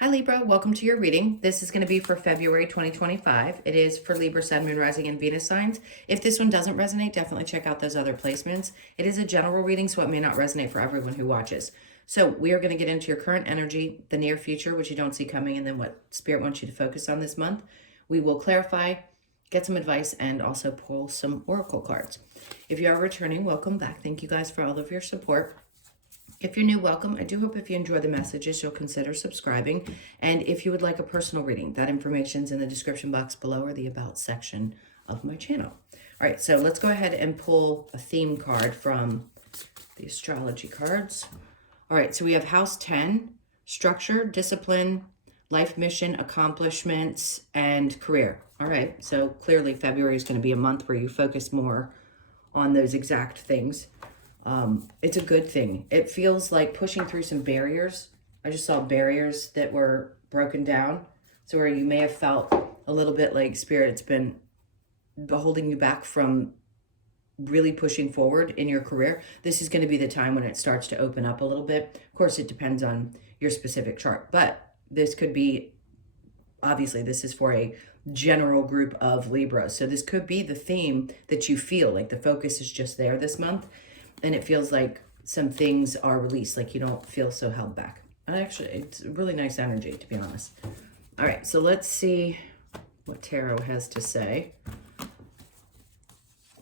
Hi Libra, welcome to your reading. This is going to be for February 2025. It is for Libra, Sun, Moon, Rising, and Venus signs. If this one doesn't resonate, definitely check out those other placements. It is a general reading, so it may not resonate for everyone who watches. So we are going to get into your current energy, the near future, which you don't see coming, and then what Spirit wants you to focus on this month. We will clarify, get some advice, and also pull some oracle cards. If you are returning, welcome back. Thank you guys for all of your support. If you're new, welcome. I do hope if you enjoy the messages, you'll consider subscribing. And if you would like a personal reading, that information's in the description box below or the About section of my channel. All right, so let's go ahead and pull a theme card from the astrology cards. All right, so we have House 10, structure, discipline, life mission, accomplishments, and career. All right, so clearly February is going to be a month where you focus more on those exact things. It's a good thing. It feels like pushing through some barriers. I just saw barriers that were broken down. So where you may have felt a little bit like Spirit's been holding you back from really pushing forward in your career. This is going to be the time when it starts to open up a little bit. Of course, it depends on your specific chart, but this could be, obviously this is for a general group of Libras. So this could be the theme that you feel like the focus is just there this month. And it feels like some things are released, like you don't feel so held back. And actually, it's a really nice energy, to be honest. All right, so let's see what Tarot has to say.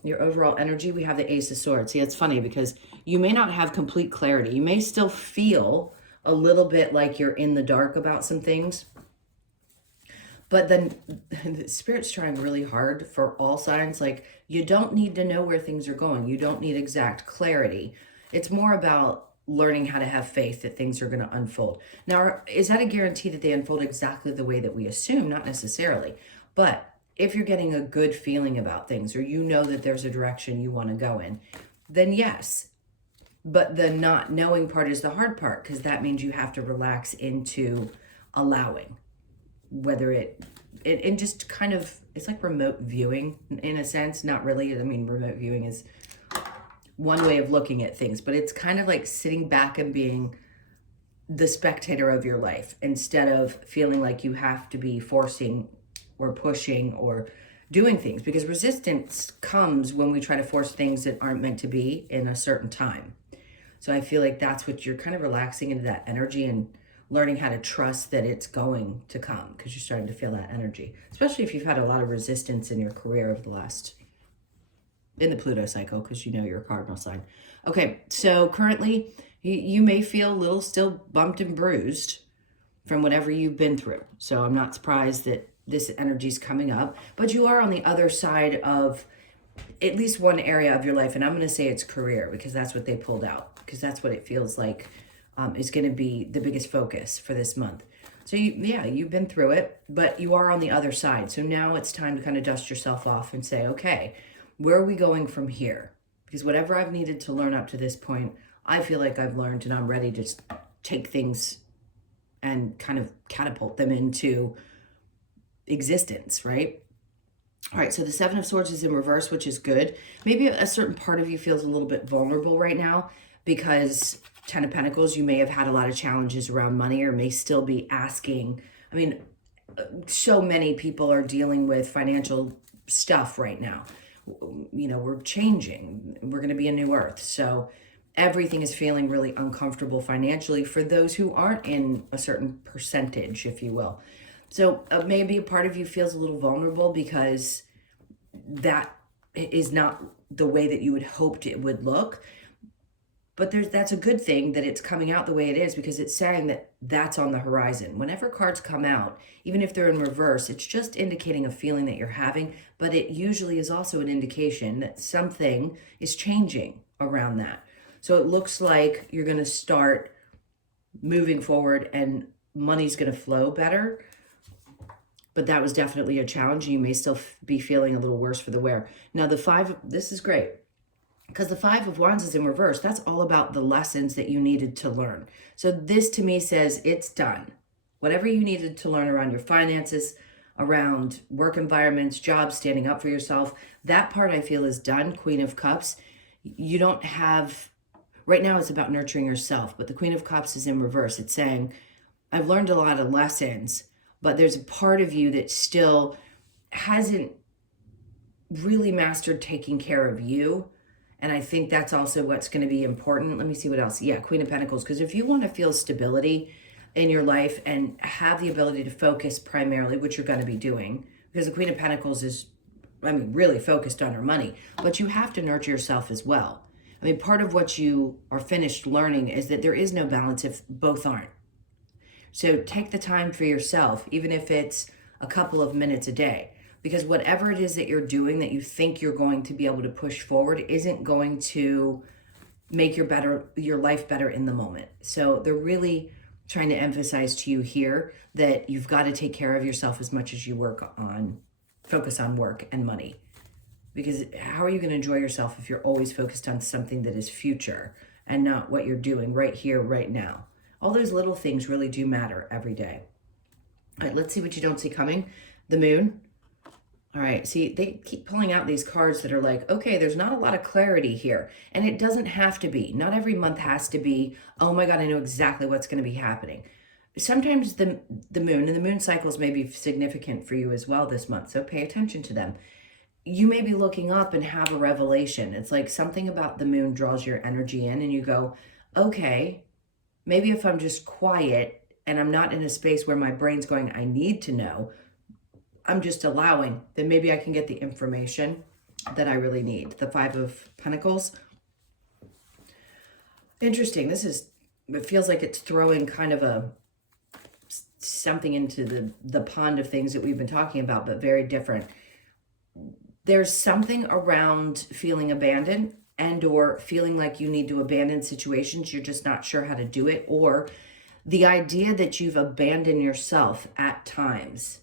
Your overall energy, we have the Ace of Swords. See, it's funny because you may not have complete clarity. You may still feel a little bit like you're in the dark about some things. But then the Spirit's trying really hard for all signs. Like, you don't need to know where things are going. You don't need exact clarity. It's more about learning how to have faith that things are going to unfold. Now, is that a guarantee that they unfold exactly the way that we assume? Not necessarily. But if you're getting a good feeling about things, or you know that there's a direction you want to go in, then yes. But the not knowing part is the hard part, because that means you have to relax into allowing. Whether it just kind of, it's like remote viewing in a sense. Not really. I mean, remote viewing is one way of looking at things, but it's kind of like sitting back and being the spectator of your life instead of feeling like you have to be forcing or pushing or doing things, because resistance comes when we try to force things that aren't meant to be in a certain time. So I feel like that's what you're kind of relaxing into, that energy, and learning how to trust that it's going to come, because you're starting to feel that energy, especially if you've had a lot of resistance in your career over the last, in the Pluto cycle, because you know you're a cardinal sign. Okay, so currently you may feel a little still bumped and bruised from whatever you've been through. So I'm not surprised that this energy is coming up, but you are on the other side of at least one area of your life, and I'm going to say it's career, because that's what they pulled out, because that's what it feels like is going to be the biggest focus for this month. So you've been through it, but you are on the other side. So now it's time to kind of dust yourself off and say, okay, where are we going from here? Because whatever I've needed to learn up to this point, I feel like I've learned, and I'm ready to just take things and kind of catapult them into existence, right? All right, so the Seven of Swords is in reverse, which is good. Maybe a certain part of you feels a little bit vulnerable right now, because Ten of Pentacles, you may have had a lot of challenges around money, or may still be asking. I mean, so many people are dealing with financial stuff right now. You know, we're changing. We're going to be a new earth. So everything is feeling really uncomfortable financially for those who aren't in a certain percentage, if you will. So maybe a part of you feels a little vulnerable because that is not the way that you had hoped it would look. But that's a good thing that it's coming out the way it is, because it's saying that that's on the horizon. Whenever cards come out, even if they're in reverse, it's just indicating a feeling that you're having, but it usually is also an indication that something is changing around that. So it looks like you're going to start moving forward and money's going to flow better. But that was definitely a challenge. You may still be feeling a little worse for the wear. Now the five, this is great, because the Five of Wands is in reverse. That's all about the lessons that you needed to learn. So this to me says it's done. Whatever you needed to learn around your finances, around work environments, jobs, standing up for yourself, that part I feel is done. Queen of Cups. You don't have, right now it's about nurturing yourself, but the Queen of Cups is in reverse. It's saying, I've learned a lot of lessons, but there's a part of you that still hasn't really mastered taking care of you. And I think that's also what's going to be important. Let me see what else. Yeah, Queen of Pentacles. Because if you want to feel stability in your life and have the ability to focus primarily, which you're going to be doing, because the Queen of Pentacles is, I mean, really focused on her money, but you have to nurture yourself as well. I mean, part of what you are finished learning is that there is no balance if both aren't. So take the time for yourself, even if it's a couple of minutes a day, because whatever it is that you're doing that you think you're going to be able to push forward isn't going to make your life better in the moment. So they're really trying to emphasize to you here that you've got to take care of yourself as much as you focus on work and money. Because how are you going to enjoy yourself if you're always focused on something that is future and not what you're doing right here, right now? All those little things really do matter every day. All right, let's see what you don't see coming. The moon. All right, see, they keep pulling out these cards that are like, okay, there's not a lot of clarity here. And it doesn't have to be. Not every month has to be, oh my God, I know exactly what's going to be happening. Sometimes the moon and the moon cycles may be significant for you as well this month, so pay attention to them. You may be looking up and have a revelation. It's like something about the moon draws your energy in and you go, okay, maybe if I'm just quiet and I'm not in a space where my brain's going, I need to know, I'm just allowing, then maybe I can get the information that I really need. The Five of Pentacles. Interesting. It feels like it's throwing kind of something into the pond of things that we've been talking about, but very different. There's something around feeling abandoned and or feeling like you need to abandon situations. You're just not sure how to do it. Or the idea that you've abandoned yourself at times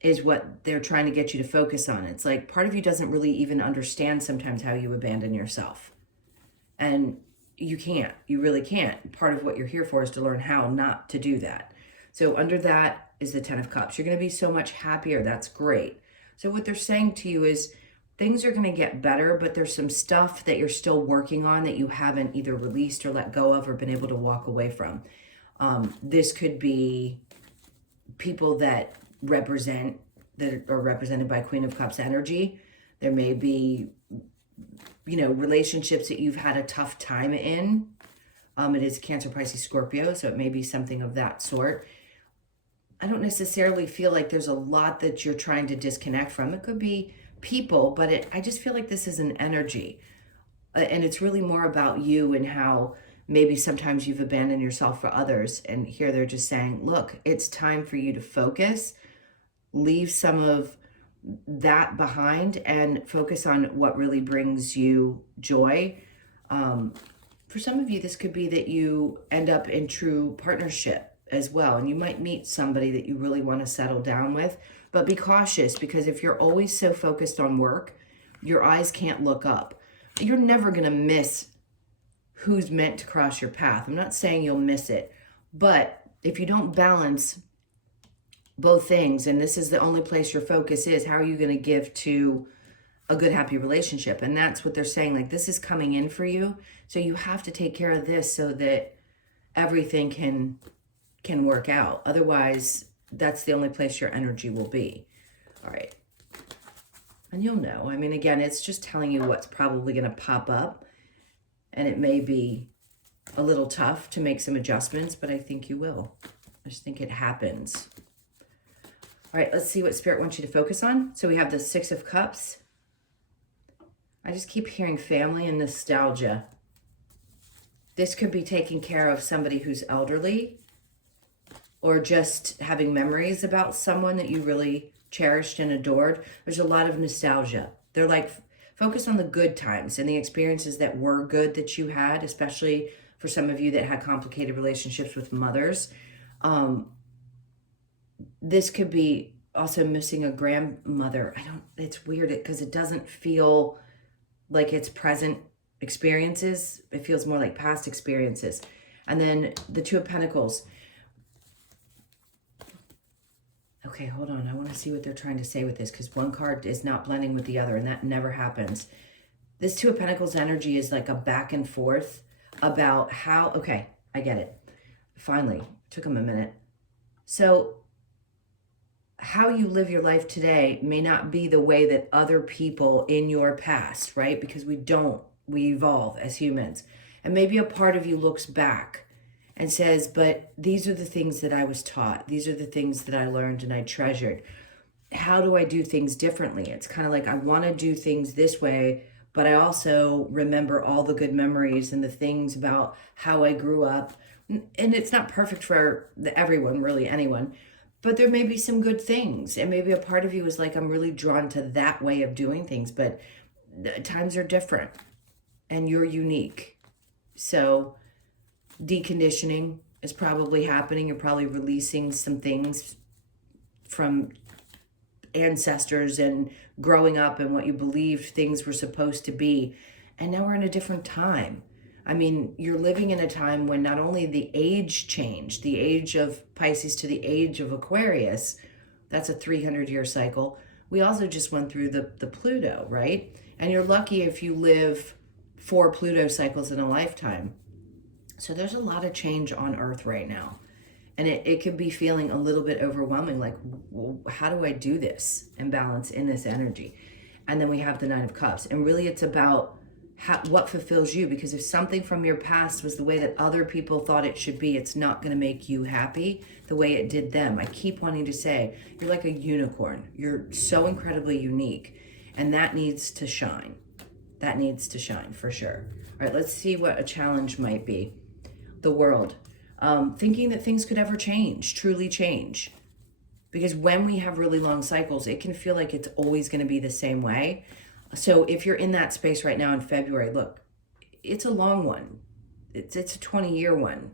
is what they're trying to get you to focus on. It's like part of you doesn't really even understand sometimes how you abandon yourself. And you can't. You really can't. Part of what you're here for is to learn how not to do that. So under that is the Ten of Cups. You're going to be so much happier. That's great. So what they're saying to you is things are going to get better, but there's some stuff that you're still working on that you haven't either released or let go of or been able to walk away from. This could be people that are represented by Queen of Cups energy. There may be, relationships that you've had a tough time in. It is Cancer, Pisces, Scorpio, so it may be something of that sort. I don't necessarily feel like there's a lot that you're trying to disconnect from. It could be people, but I just feel like this is an energy. And it's really more about you and how maybe sometimes you've abandoned yourself for others. And here they're just saying, look, it's time for you to focus, leave some of that behind and focus on what really brings you joy. For some of you, this could be that you end up in true partnership as well. And you might meet somebody that you really want to settle down with, but be cautious because if you're always so focused on work, your eyes can't look up. You're never going to miss who's meant to cross your path. I'm not saying you'll miss it, but if you don't balance both things, and this is the only place your focus is, how are you going to give to a good, happy relationship? And that's what they're saying. Like, this is coming in for you. So you have to take care of this so that everything can work out. Otherwise, that's the only place your energy will be. All right. And you'll know. I mean, again, it's just telling you what's probably going to pop up. And it may be a little tough to make some adjustments, but I think you will. I just think it happens. All right, let's see what Spirit wants you to focus on. So we have the Six of Cups. I just keep hearing family and nostalgia. This could be taking care of somebody who's elderly or just having memories about someone that you really cherished and adored. There's a lot of nostalgia. They're like, focus on the good times and the experiences that were good that you had, especially for some of you that had complicated relationships with mothers. This could be also missing a grandmother. It's weird because it doesn't feel like it's present experiences. It feels more like past experiences. And then the Two of Pentacles. Okay, hold on. I want to see what they're trying to say with this because one card is not blending with the other and that never happens. This Two of Pentacles energy is like a back and forth about how, okay, I get it. Finally, took them a minute. So how you live your life today may not be the way that other people in your past, right? Because we evolve as humans. And maybe a part of you looks back and says, but these are the things that I was taught. These are the things that I learned and I treasured. How do I do things differently? It's kind of like I want to do things this way, but I also remember all the good memories and the things about how I grew up. And it's not perfect for everyone, really, anyone. But there may be some good things. And maybe a part of you is like, I'm really drawn to that way of doing things, but times are different and you're unique. So deconditioning is probably happening. You're probably releasing some things from ancestors and growing up and what you believed things were supposed to be. And now we're in a different time. I mean, you're living in a time when not only the age changed, the age of Pisces to the age of Aquarius, that's a 300-year cycle. We also just went through the Pluto, right? And you're lucky if you live 4 Pluto cycles in a lifetime. So there's a lot of change on Earth right now. And it could be feeling a little bit overwhelming, like, well, how do I do this and balance in this energy? And then we have the Nine of Cups. And really it's about what fulfills you, because if something from your past was the way that other people thought it should be, it's not going to make you happy the way it did them. I keep wanting to say, you're like a unicorn. You're so incredibly unique, and that needs to shine. That needs to shine for sure. All right, let's see what a challenge might be. The World. Thinking that things could ever change, truly change. Because when we have really long cycles, it can feel like it's always going to be the same way. So if you're in that space right now in February, look, it's a long one. It's a 20-year one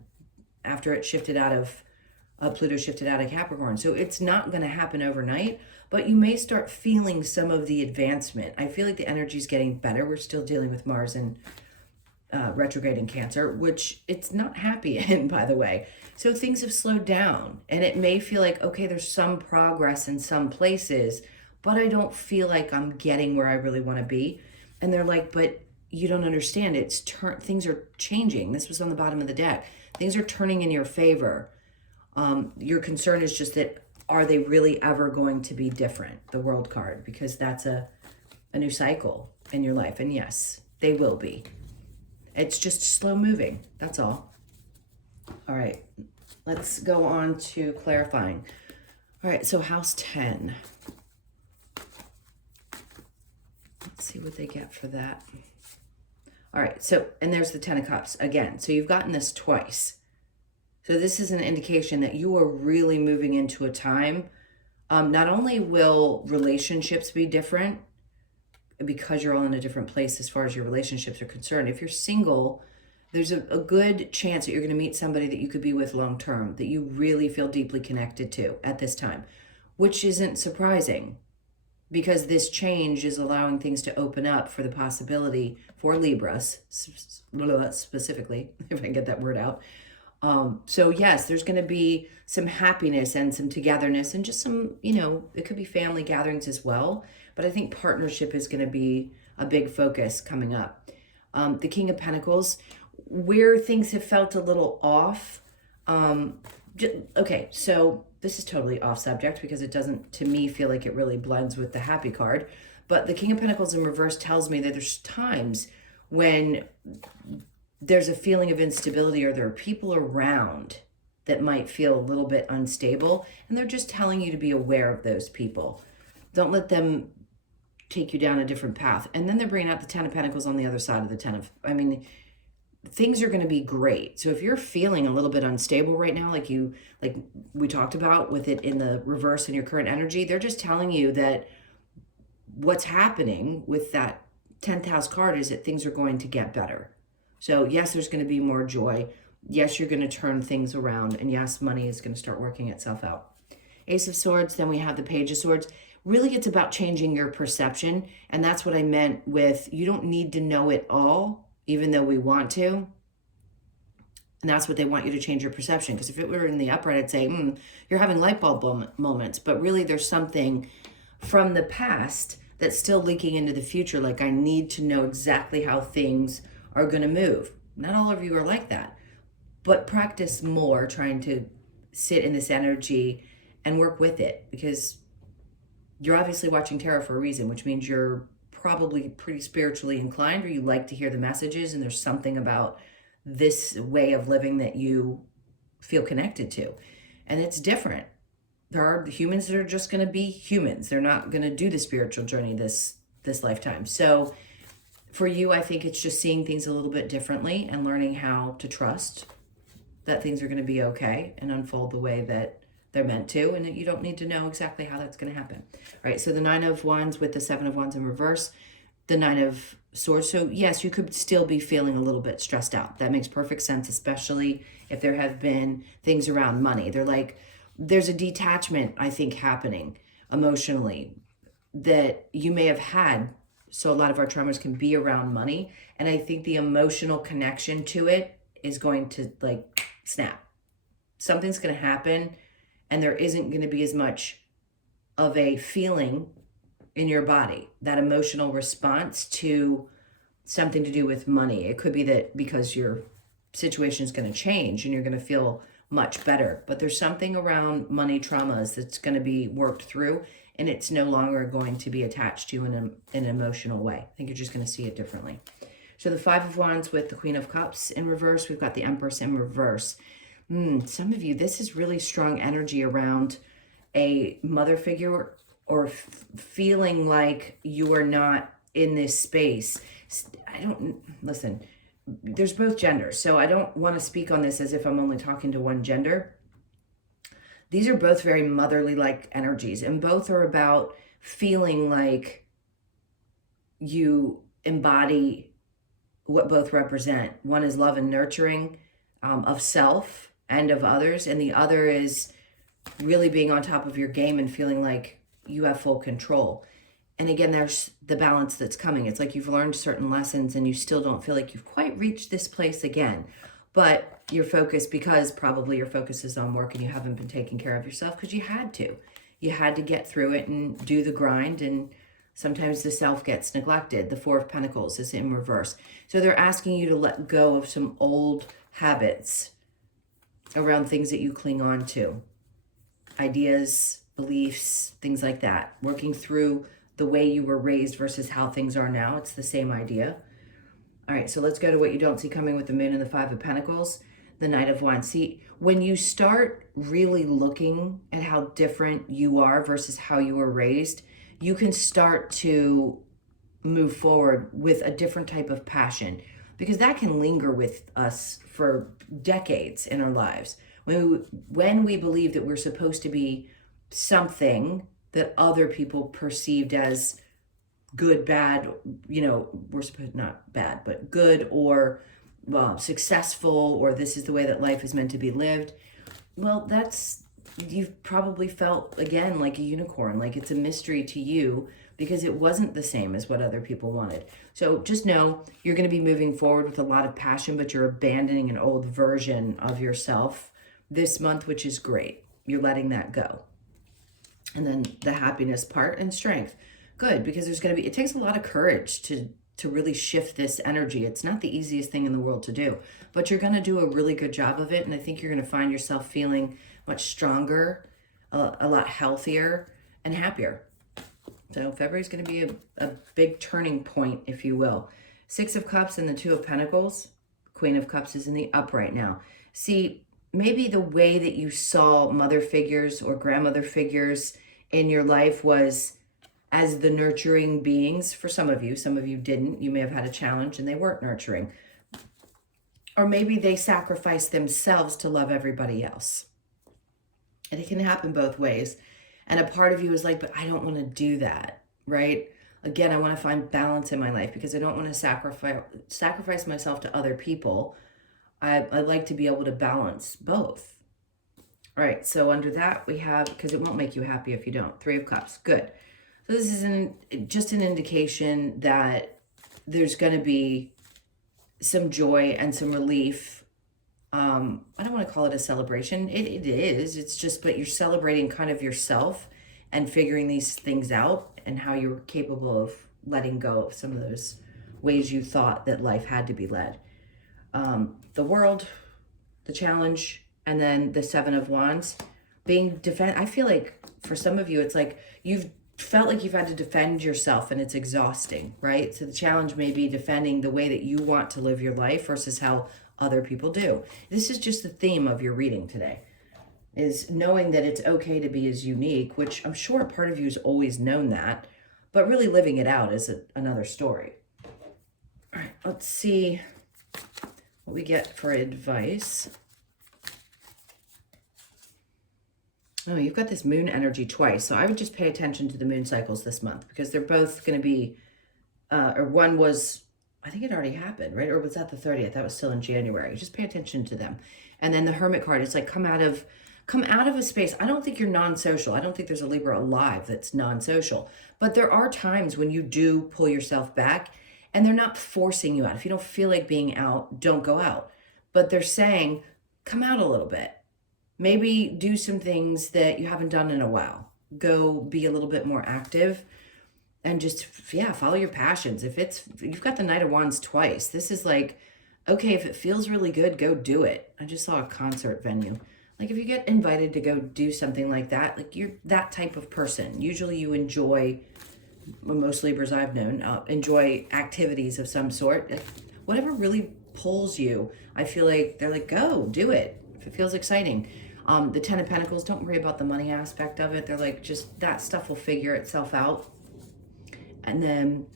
after it shifted out of, Pluto shifted out of Capricorn. So it's not going to happen overnight, but you may start feeling some of the advancement. I feel like the energy is getting better. We're still dealing with Mars and retrograde in Cancer, which it's not happy in, by the way. So things have slowed down, and it may feel like, okay, there's some progress in some places, but I don't feel like I'm getting where I really want to be. And they're like, but you don't understand. Things are changing. This was on the bottom of the deck. Things are turning in your favor. Your concern is just that, are they really ever going to be different? The World card, because that's a new cycle in your life. And yes, they will be. It's just slow moving. That's all. All right, let's go on to clarifying. All right, so house 10. Let's see what they get for that. All right, so, and there's the 10 of Cups again. So you've gotten this twice. So this is an indication that you are really moving into a time. Not only will relationships be different, because you're all in a different place as far as your relationships are concerned. If you're single, there's a good chance that you're going to meet somebody that you could be with long term, that you really feel deeply connected to at this time, which isn't surprising, because this change is allowing things to open up for the possibility for Libras, specifically, if I can get that word out. So yes, there's going to be some happiness and some togetherness and just some, it could be family gatherings as well. But I think partnership is going to be a big focus coming up. The King of Pentacles, where things have felt a little off. Okay, so this is totally off subject because it doesn't, to me, feel like it really blends with the Happy card. But the King of Pentacles in reverse tells me that there's times when there's a feeling of instability, or there are people around that might feel a little bit unstable, and they're just telling you to be aware of those people. Don't let them take you down a different path. And then they're bringing out the 10 of Pentacles on the other side of the 10 of, things are going to be great. So if you're feeling a little bit unstable right now, like we talked about with it in the reverse in your current energy, they're just telling you that what's happening with that 10th house card is that things are going to get better. So yes, there's going to be more joy. Yes, you're going to turn things around. And yes, money is going to start working itself out. Ace of Swords, then we have the Page of Swords. Really, it's about changing your perception. And that's what I meant with, you don't need to know it all, even though we want to. And that's what they want you to change your perception. Because if it were in the upright, I'd say, you're having light bulb moments. But really, there's something from the past that's still leaking into the future. Like, I need to know exactly how things are going to move. Not all of you are like that. But practice more trying to sit in this energy and work with it, because you're obviously watching tarot for a reason, which means you're probably pretty spiritually inclined, or you like to hear the messages, and there's something about this way of living that you feel connected to. And it's different. There are humans that are just going to be humans. They're not going to do the spiritual journey this lifetime. So for you, I think it's just seeing things a little bit differently and learning how to trust that things are going to be okay and unfold the way that they're meant to, and that you don't need to know exactly how that's going to happen. Right? So the 9 of Wands with the 7 of Wands in reverse, the 9 of Swords. So yes, you could still be feeling a little bit stressed out. That makes perfect sense, especially if there have been things around money. There's a detachment, I think, happening emotionally that you may have had. So a lot of our traumas can be around money. And I think the emotional connection to it is going to snap. Something's going to happen, and there isn't going to be as much of a feeling in your body, that emotional response to something to do with money. It could be that because your situation is going to change and you're going to feel much better, but there's something around money traumas that's going to be worked through, and it's no longer going to be attached to you in an emotional way. I think you're just going to see it differently. So the 5 of Wands with the Queen of Cups in reverse, we've got the Empress in reverse. Some of you, this is really strong energy around a mother figure, or feeling like you are not in this space. Listen, there's both genders, so I don't want to speak on this as if I'm only talking to one gender. These are both very motherly-like energies, and both are about feeling like you embody what both represent. One is love and nurturing of self and of others, and the other is really being on top of your game and feeling like you have full control. And again, there's the balance that's coming. It's like you've learned certain lessons and you still don't feel like you've quite reached this place again. But your focus, because probably your focus is on work and you haven't been taking care of yourself because you had to. You had to get through it and do the grind, and sometimes the self gets neglected. The 4 of Pentacles is in reverse. So they're asking you to let go of some old habits around things that you cling on to. Ideas, beliefs, things like that. Working through the way you were raised versus how things are now. It's the same idea. All right, so let's go to what you don't see coming with the Moon and the 5 of Pentacles, the Knight of Wands. See, when you start really looking at how different you are versus how you were raised, you can start to move forward with a different type of passion, because that can linger with us for decades in our lives. When we believe that we're supposed to be something that other people perceived as good, bad, we're supposed, not bad, but good, or successful, or this is the way that life is meant to be lived. Well, you've probably felt, again, like a unicorn, like it's a mystery to you because it wasn't the same as what other people wanted. So just know you're going to be moving forward with a lot of passion, but you're abandoning an old version of yourself this month, which is great. You're letting that go. And then the happiness part and strength. Good, because it takes a lot of courage to really shift this energy. It's not the easiest thing in the world to do, but you're going to do a really good job of it. And I think you're going to find yourself feeling much stronger, a lot healthier and happier. So February is going to be a big turning point, if you will. 6 of Cups and the 2 of Pentacles. Queen of Cups is in the upright now. See, maybe the way that you saw mother figures or grandmother figures in your life was as the nurturing beings. For some of you didn't. You may have had a challenge and they weren't nurturing. Or maybe they sacrificed themselves to love everybody else. And it can happen both ways. And a part of you is like, but I don't want to do that, right? Again, I want to find balance in my life because I don't want to sacrifice myself to other people. I like to be able to balance both. All right, so under that we have, because it won't make you happy if you don't, 3 of Cups. Good. So this is just an indication that there's going to be some joy and some relief. I don't want to call it a celebration. It is. It's just, but you're celebrating kind of yourself and figuring these things out and how you're capable of letting go of some of those ways you thought that life had to be led. The world, the challenge, And then the Seven of Wands. I feel like for some of you, it's like you've felt like you've had to defend yourself and it's exhausting, right? So the challenge may be defending the way that you want to live your life versus how other people do. This is just the theme of your reading today, is knowing that it's okay to be as unique, which I'm sure a part of you has always known that, but really living it out is another story. All right, let's see what we get for advice. Oh, you've got this moon energy twice. So I would just pay attention to the moon cycles this month because they're both going to be, or one was, I think it already happened, right? Or was that the 30th? That was still in January. Just pay attention to them. And then the Hermit card, it's like come out of a space. I don't think you're non-social. I don't think there's a Libra alive that's non-social. But there are times when you do pull yourself back and they're not forcing you out. If you don't feel like being out, don't go out. But they're saying, come out a little bit. Maybe do some things that you haven't done in a while. Go be a little bit more active and just, yeah, follow your passions. You've got the Knight of Wands twice. This is like, okay, if it feels really good, go do it. I just saw a concert venue. Like if you get invited to go do something like that, like you're that type of person. Usually you enjoy, most Libras I've known, enjoy activities of some sort. Like, whatever really pulls you, I feel like they're like, go do it. If it feels exciting. The Ten of Pentacles, don't worry about the money aspect of it. They're like, just that stuff will figure itself out. And then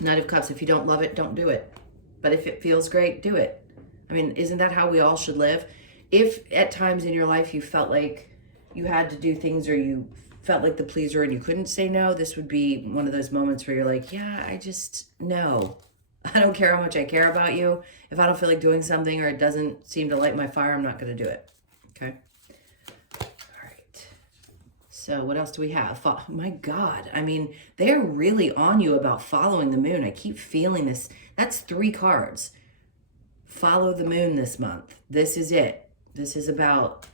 Knight of Cups, if you don't love it, don't do it. But if it feels great, do it. I mean, isn't that how we all should live? If at times in your life you felt like you had to do things or you felt like the pleaser and you couldn't say no, this would be one of those moments where you're like, yeah, I just, no. I don't care how much I care about you. If I don't feel like doing something or it doesn't seem to light my fire, I'm not going to do it. Okay? All right. So what else do we have? Oh, my God. I mean, they're really on you about following the moon. I keep feeling this. That's 3 cards. Follow the moon this month. This is it. This is about,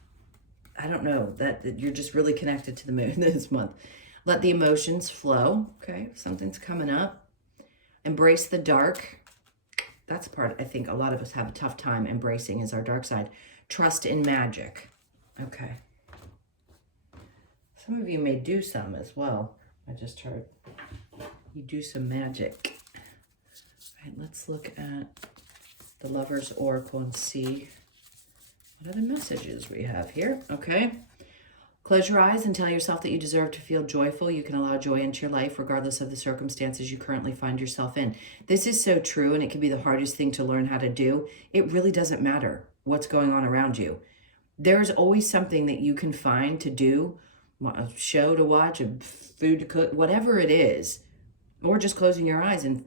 I don't know, that you're just really connected to the moon this month. Let the emotions flow. Okay? Something's coming up. Embrace the dark. That's part I think a lot of us have a tough time embracing is our dark side. Trust in magic. Okay. Some of you may do some as well. I just heard you do some magic. All right, let's look at the Lover's Oracle and see what other messages we have here. Okay. Close your eyes and tell yourself that you deserve to feel joyful. You can allow joy into your life regardless of the circumstances you currently find yourself in. This is so true, and it can be the hardest thing to learn how to do. It really doesn't matter what's going on around you. There's always something that you can find to do, a show to watch, a food to cook, whatever it is, or just closing your eyes and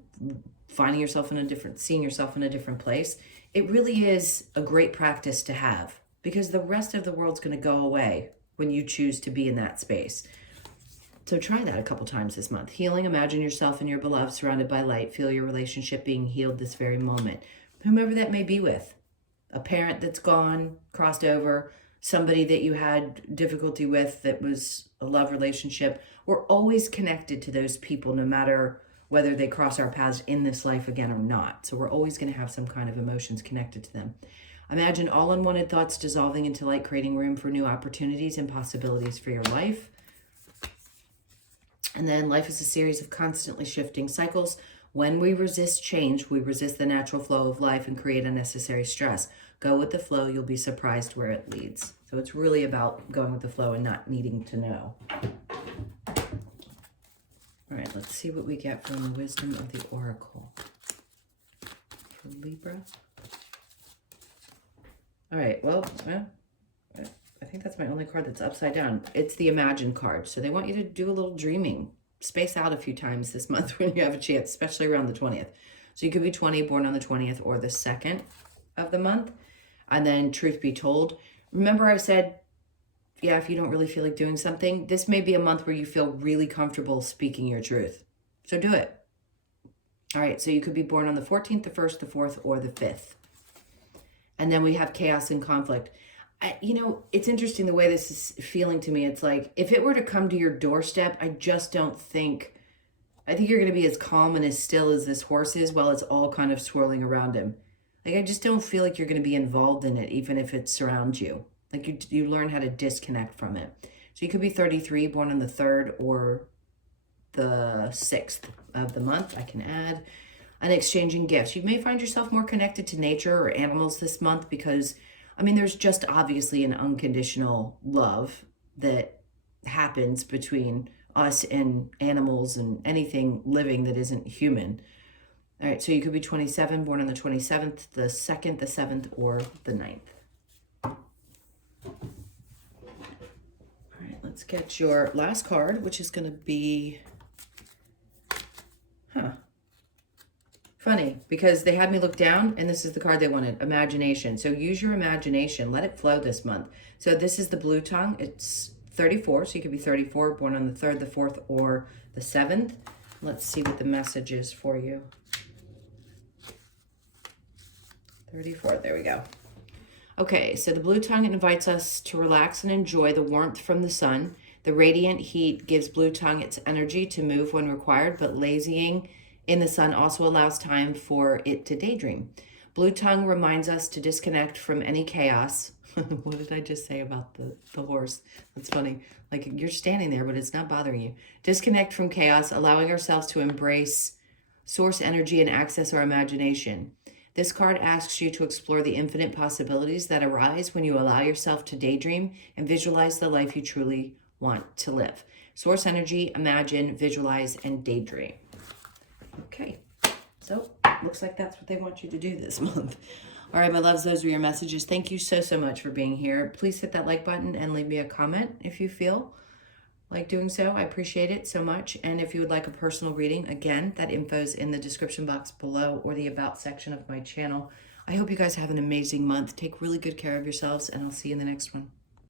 finding yourself seeing yourself in a different place. It really is a great practice to have because the rest of the world's going to go away when you choose to be in that space. So try that a couple times this month. Healing, imagine yourself and your beloved surrounded by light. Feel your relationship being healed this very moment. Whomever that may be with. A parent that's gone, crossed over, somebody that you had difficulty with that was a love relationship. We're always connected to those people no matter whether they cross our paths in this life again or not. So we're always going to have some kind of emotions connected to them. Imagine all unwanted thoughts dissolving into light, creating room for new opportunities and possibilities for your life. And then life is a series of constantly shifting cycles. When we resist change, we resist the natural flow of life and create unnecessary stress. Go with the flow. You'll be surprised where it leads. So it's really about going with the flow and not needing to know. All right, let's see what we get from the wisdom of the Oracle. For Libra. All right, well, I think that's my only card that's upside down. It's the Imagine card. So they want you to do a little dreaming. Space out a few times this month when you have a chance, especially around the 20th. So you could be 20, born on the 20th or the 2nd of the month. And then truth be told, remember I said, yeah, if you don't really feel like doing something, this may be a month where you feel really comfortable speaking your truth. So do it. All right, so you could be born on the 14th, the 1st, the 4th, or the 5th. And then we have chaos and conflict. It's interesting the way this is feeling to me. It's like, if it were to come to your doorstep, I think you're going to be as calm and as still as this horse is while it's all kind of swirling around him. Like, I just don't feel like you're going to be involved in it, even if it surrounds you. Like you learn how to disconnect from it. So you could be 33, born on the 3rd or the 6th of the month. I can add an exchanging gifts. You may find yourself more connected to nature or animals this month because, I mean, there's just obviously an unconditional love that happens between us and animals and anything living that isn't human. All right, so you could be 27, born on the 27th, the 2nd, the 7th, or the 9th. All right, let's get your last card, which is going to be, funny, because they had me look down, and this is the card they wanted, imagination. So use your imagination. Let it flow this month. So this is the blue tongue. It's 34, so you could be 34, born on the 3rd, the 4th, or the 7th. Let's see what the message is for you. 34, there we go. Okay, so the blue tongue invites us to relax and enjoy the warmth from the sun. The radiant heat gives blue tongue its energy to move when required, but lazying in the sun also allows time for it to daydream. Blue tongue reminds us to disconnect from any chaos. What did I just say about the horse? That's funny. Like, you're standing there, but it's not bothering you. Disconnect from chaos, allowing ourselves to embrace source energy and access our imagination. This card asks you to explore the infinite possibilities that arise when you allow yourself to daydream and visualize the life you truly want to live. Source energy, imagine, visualize, and daydream. Okay, so looks like that's what they want you to do this month. All right, my loves, those were your messages. Thank you so, so much for being here. Please hit that like button and leave me a comment if you feel like doing so. I appreciate it so much. And if you would like a personal reading, again, that info is in the description box below or the about section of my channel. I hope you guys have an amazing month. Take really good care of yourselves, and I'll see you in the next one.